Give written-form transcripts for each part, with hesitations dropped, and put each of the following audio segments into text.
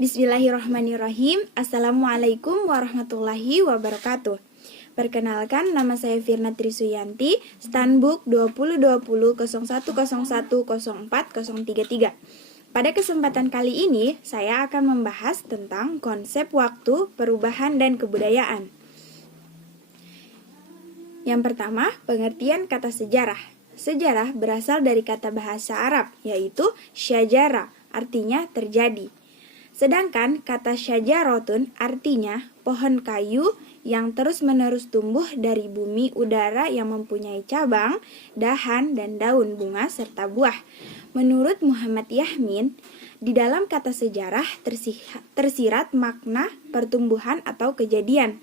Bismillahirrahmanirrahim. Assalamualaikum warahmatullahi wabarakatuh. Perkenalkan, nama saya Firna Trisuyanti, Stanbook 202001010433. Pada kesempatan kali ini, saya akan membahas tentang konsep waktu, perubahan, dan kebudayaan. Yang pertama, pengertian kata sejarah. Sejarah berasal dari kata bahasa Arab, yaitu syajara, artinya terjadi. Sedangkan kata syajarotun artinya pohon kayu yang terus-menerus tumbuh dari bumi udara yang mempunyai cabang, dahan, dan daun bunga serta buah. Menurut Muhammad Yahmin, di dalam kata sejarah tersirat makna pertumbuhan atau kejadian.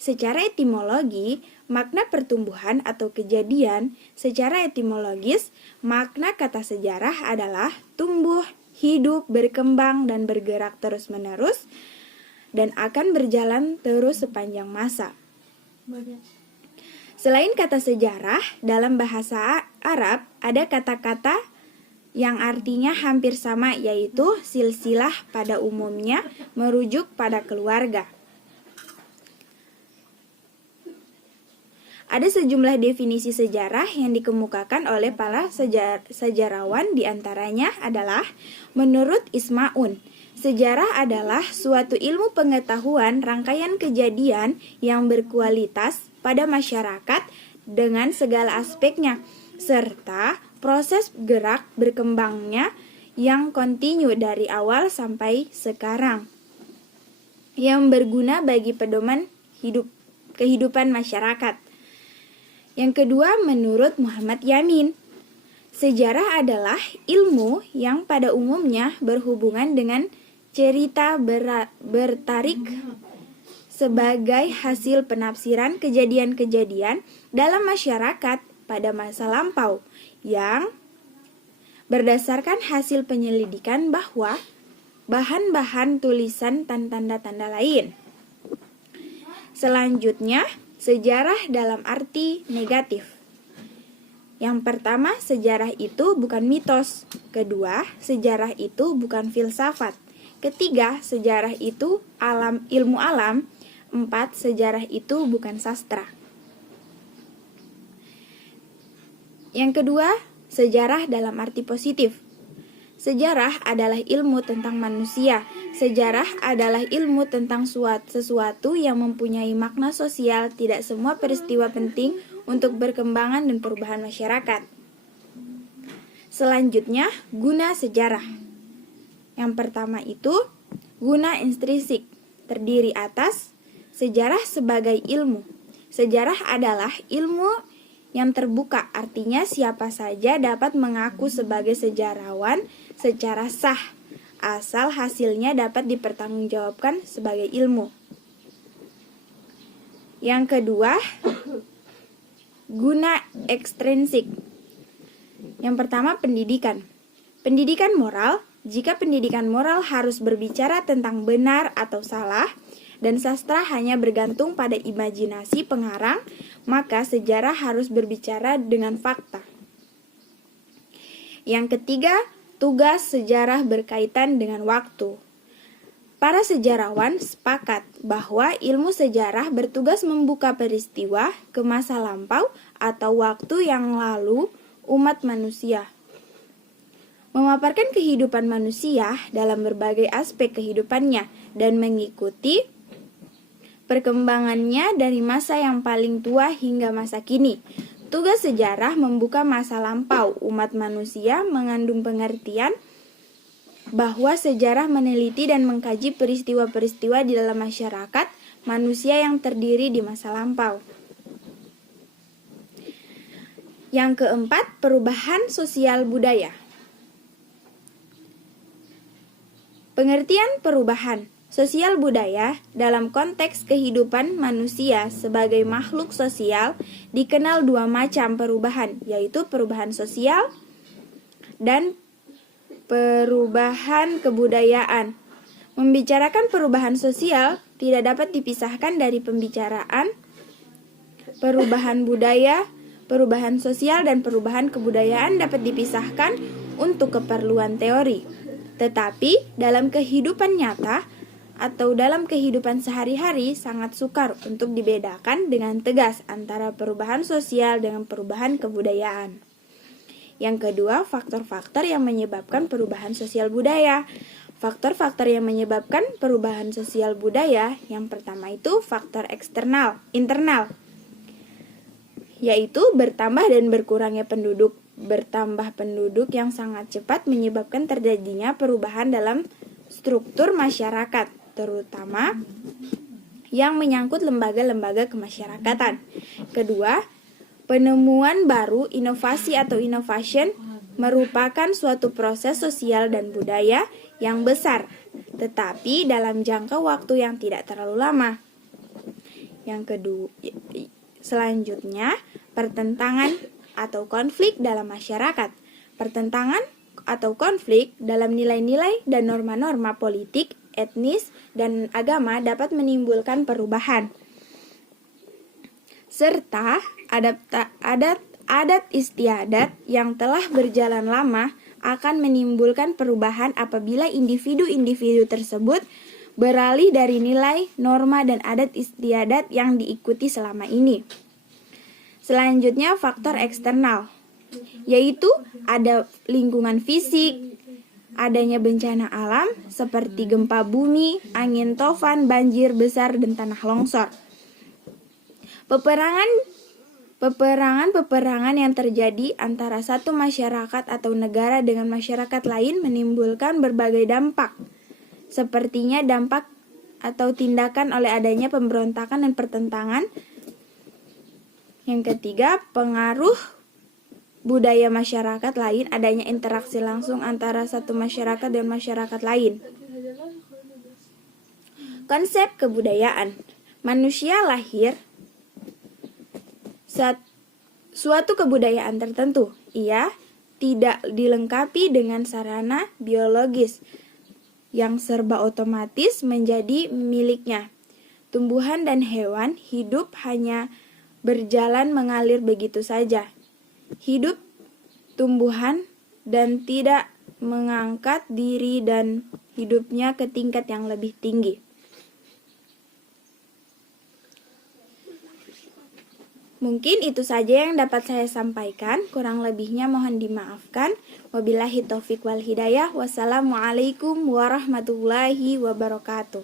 Secara etimologi, makna pertumbuhan atau kejadian, secara etimologis, makna kata sejarah adalah tumbuh, hidup, berkembang, dan bergerak terus-menerus, dan akan berjalan terus sepanjang masa. Selain kata sejarah, dalam bahasa Arab ada kata-kata yang artinya hampir sama, yaitu silsilah, pada umumnya merujuk pada keluarga. Ada sejumlah definisi sejarah yang dikemukakan oleh para sejarawan, diantaranya adalah menurut Ismaun, sejarah adalah suatu ilmu pengetahuan rangkaian kejadian yang berkualitas pada masyarakat dengan segala aspeknya, serta proses gerak berkembangnya yang kontinu dari awal sampai sekarang, yang berguna bagi pedoman kehidupan masyarakat. Yang kedua, menurut Muhammad Yamin, sejarah adalah ilmu yang pada umumnya berhubungan dengan cerita bertarik sebagai hasil penafsiran kejadian-kejadian dalam masyarakat pada masa lampau yang berdasarkan hasil penyelidikan bahwa bahan-bahan tulisan dan tanda-tanda lain. Selanjutnya, sejarah dalam arti negatif. Yang pertama, sejarah itu bukan mitos. Kedua, sejarah itu bukan filsafat. Ketiga, sejarah itu ilmu alam. 4, sejarah itu bukan sastra. Yang kedua, sejarah dalam arti positif. Sejarah adalah ilmu tentang manusia. Sejarah adalah ilmu tentang sesuatu yang mempunyai makna sosial. Tidak semua peristiwa penting untuk perkembangan dan perubahan masyarakat. Selanjutnya, guna sejarah. Yang pertama itu, guna intrinsik, terdiri atas sejarah sebagai ilmu. Sejarah adalah ilmu yang terbuka, artinya siapa saja dapat mengaku sebagai sejarawan secara sah, asal hasilnya dapat dipertanggungjawabkan sebagai ilmu. Yang kedua, guna ekstrinsik. Yang pertama, pendidikan. Pendidikan moral. Jika pendidikan moral harus berbicara tentang benar atau salah, dan sastra hanya bergantung pada imajinasi pengarang, maka sejarah harus berbicara dengan fakta. Yang ketiga, tugas sejarah berkaitan dengan waktu. Para sejarawan sepakat bahwa ilmu sejarah bertugas membuka peristiwa ke masa lampau atau waktu yang lalu umat manusia, memaparkan kehidupan manusia dalam berbagai aspek kehidupannya, dan mengikuti perkembangannya dari masa yang paling tua hingga masa kini. Tugas sejarah membuka masa lampau umat manusia mengandung pengertian bahwa sejarah meneliti dan mengkaji peristiwa-peristiwa di dalam masyarakat manusia yang terdiri di masa lampau. Yang keempat, perubahan sosial budaya. Pengertian perubahan sosial budaya dalam konteks kehidupan manusia sebagai makhluk sosial dikenal dua macam perubahan, yaitu perubahan sosial dan perubahan kebudayaan. Membicarakan perubahan sosial tidak dapat dipisahkan dari pembicaraan perubahan budaya. Perubahan sosial dan perubahan kebudayaan dapat dipisahkan untuk keperluan teori. Tetapi dalam kehidupan nyata atau dalam kehidupan sehari-hari sangat sukar untuk dibedakan dengan tegas antara perubahan sosial dengan perubahan kebudayaan. Yang kedua, faktor-faktor yang menyebabkan perubahan sosial budaya. Faktor-faktor yang menyebabkan perubahan sosial budaya, yang pertama itu faktor internal, yaitu bertambah dan berkurangnya penduduk. Bertambah penduduk yang sangat cepat menyebabkan terjadinya perubahan dalam struktur masyarakat, terutama yang menyangkut lembaga-lembaga kemasyarakatan. Kedua, penemuan baru, inovasi atau innovation, merupakan suatu proses sosial dan budaya yang besar, tetapi dalam jangka waktu yang tidak terlalu lama. Yang kedua, selanjutnya, pertentangan atau konflik dalam masyarakat. Pertentangan atau konflik dalam nilai-nilai dan norma-norma politik, etnis, dan agama dapat menimbulkan perubahan. Serta adat istiadat yang telah berjalan lama akan menimbulkan perubahan apabila individu-individu tersebut beralih dari nilai, norma, dan adat istiadat yang diikuti selama ini. Selanjutnya faktor eksternal, yaitu ada lingkungan fisik, adanya bencana alam seperti gempa bumi, angin topan, banjir besar, dan tanah longsor. Peperangan yang terjadi antara satu masyarakat atau negara dengan masyarakat lain menimbulkan berbagai dampak. Sepertinya dampak atau tindakan oleh adanya pemberontakan dan pertentangan. Yang ketiga, pengaruh budaya masyarakat lain, adanya interaksi langsung antara satu masyarakat dan masyarakat lain. Konsep kebudayaan. Manusia lahir suatu kebudayaan tertentu. Ia tidak dilengkapi dengan sarana biologis yang serba otomatis menjadi miliknya. Tumbuhan dan hewan hidup hanya berjalan mengalir begitu saja. Hidup tumbuhan dan tidak mengangkat diri dan hidupnya ke tingkat yang lebih tinggi. Mungkin itu saja yang dapat saya sampaikan, kurang lebihnya mohon dimaafkan. Wabillahi taufiq wal hidayah. Wassalamualaikum warahmatullahi wabarakatuh.